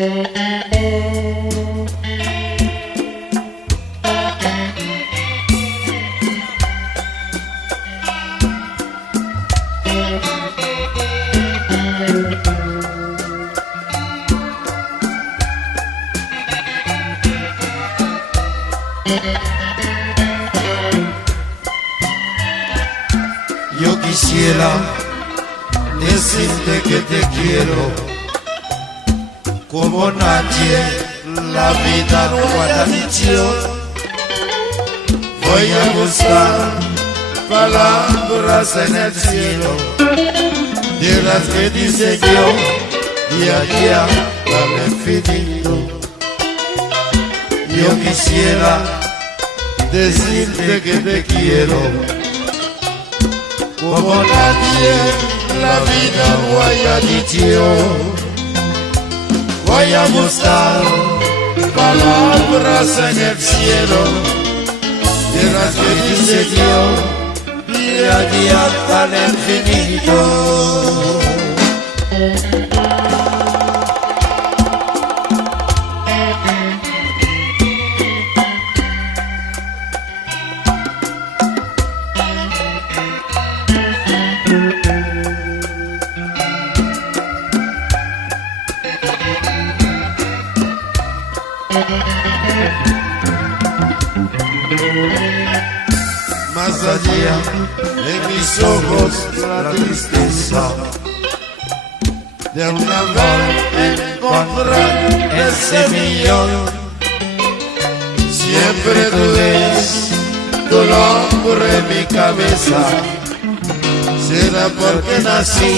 Yo quisiera decirte que te quiero como nadie la vida lo haya dicho. Voy a buscar palabras en el cielo de las que dice yo y allá al infinito. Yo quisiera decirte que te quiero como nadie la vida lo haya dicho. Voy a buscar palabras en el cielo de las que dice yo y allá hasta el infinito. Más allá en mis ojos la tristeza de una vez encontrar ese millón. Siempre tú ves tu nombre en mi cabeza. Será porque nací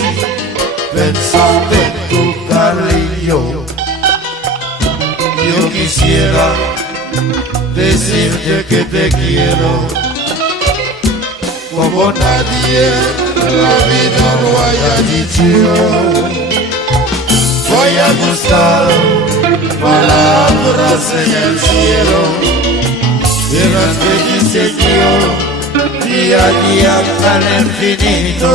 pensando en tu cariño. Yo quisiera decirte que te quiero como nadie la vida lo haya dicho. Voy a buscar palabras en el cielo de las que dice yo y allí hasta el infinito.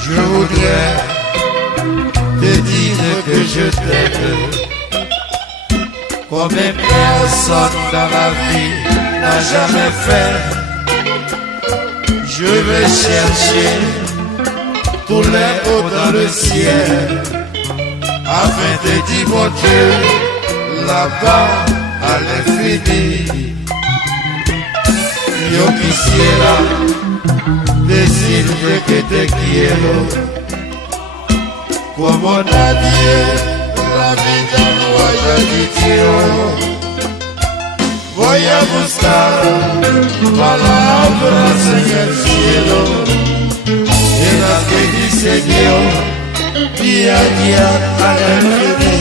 Je voudrais te dire que je t'aime comme personne dans la vie n'a jamais fait. Je vais chercher tous les mots dans le ciel afin de dire mon Dieu là-bas à l'infini. Yo quisiera decirte que te quiero como nadie la vida lo haya dicho. Voy a buscar palabras en el cielo de las que dice Dios y allá al infinito.